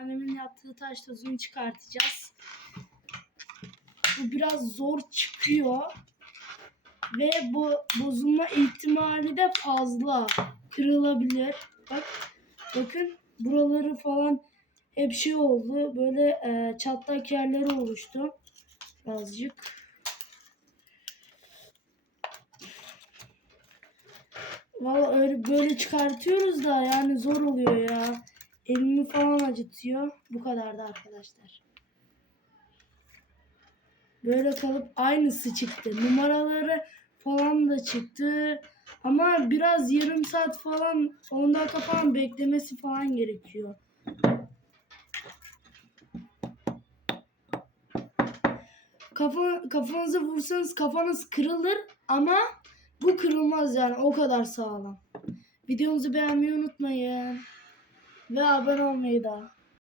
annemin yaptığı taş tozunu çıkartacağız. Bu biraz zor çıkıyor. Ve bu bozulma ihtimali de fazla. Kırılabilir. Bak bakın buraları falan hep şey oldu. Böyle e, çatlak yerleri oluştu. Birazcık. Valla öyle böyle çıkartıyoruz da yani zor oluyor ya. Elimi falan acıtıyor. Bu kadardı arkadaşlar. Böyle kalıp aynısı çıktı. Numaraları falan da çıktı. Ama biraz yarım saat falan 10 dakika falan beklemesi falan gerekiyor. Kafa, kafanızı vursanız kafanız kırılır ama bu kırılmaz yani o kadar sağlam. Videomuzu beğenmeyi unutmayın. Ve abone olmayı da.